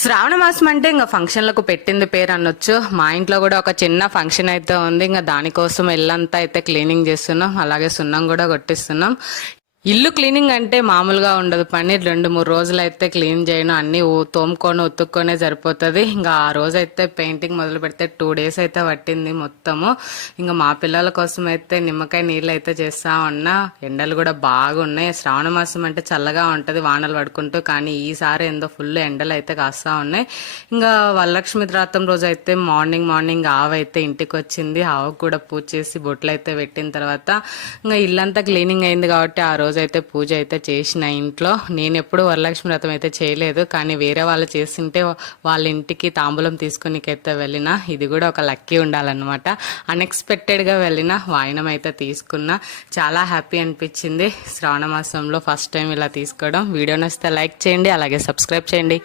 శ్రావణ మాసం అంటే ఇంకా ఫంక్షన్లకు పెట్టింది పేరు అనొచ్చు. మా ఇంట్లో కూడా ఒక చిన్న ఫంక్షన్ అయితే ఉంది. ఇంకా దానికోసం ఇల్లంతా అయితే క్లీనింగ్ చేస్తున్నాం. అలాగే సున్నం కూడా కొట్టిస్తున్నాం. ఇల్లు క్లీనింగ్ అంటే మామూలుగా ఉండదు. పని రెండు మూడు రోజులు అయితే క్లీన్ చేయను. అన్ని తోముకొని ఉతుక్కొనే సరిపోతుంది. ఇంకా ఆ రోజు అయితే పెయింటింగ్ మొదలు పెడితే టూ డేస్ అయితే పట్టింది మొత్తము. ఇంకా మా పిల్లల కోసం అయితే నిమ్మకాయ నీళ్ళు అయితే చేస్తా ఉన్నా. ఎండలు కూడా బాగున్నాయి. శ్రావణ మాసం అంటే చల్లగా ఉంటుంది. వానలు పడుకుంటూ కానీ ఈసారి ఏందో ఫుల్ ఎండలు అయితే కాస్తా ఉన్నాయి. ఇంకా వరలక్ష్మి రాతం రోజు అయితే మార్నింగ్ మార్నింగ్ ఆవు అయితే ఇంటికి వచ్చింది ఆవుకు కూడా పూజ చేసి బొట్లు అయితే పెట్టిన తర్వాత ఇంకా ఇల్లంతా క్లీనింగ్ అయింది కాబట్టి ఆ రోజు అయితే పూజ అయితే చేసిన ఇంట్లో. నేను ఎప్పుడు వరలక్ష్మి వ్రతం అయితే చేయలేదు కానీ వేరే వాళ్ళు చేస్తుంటే వాళ్ళ ఇంటికి తాంబూలం తీసుకునికైతే వెళ్ళిన ఇది కూడా ఒక లక్కీ ఉండాలన్నమాట. అన్ఎక్స్పెక్టెడ్గా వెళ్ళిన వాయనం అయితే తీసుకున్నా చాలా హ్యాపీ అనిపించింది. శ్రావణ మాసంలో ఫస్ట్ టైం ఇలా తీసుకోవడం. వీడియో నచ్చితే లైక్ చేయండి అలాగే సబ్స్క్రైబ్ చేయండి.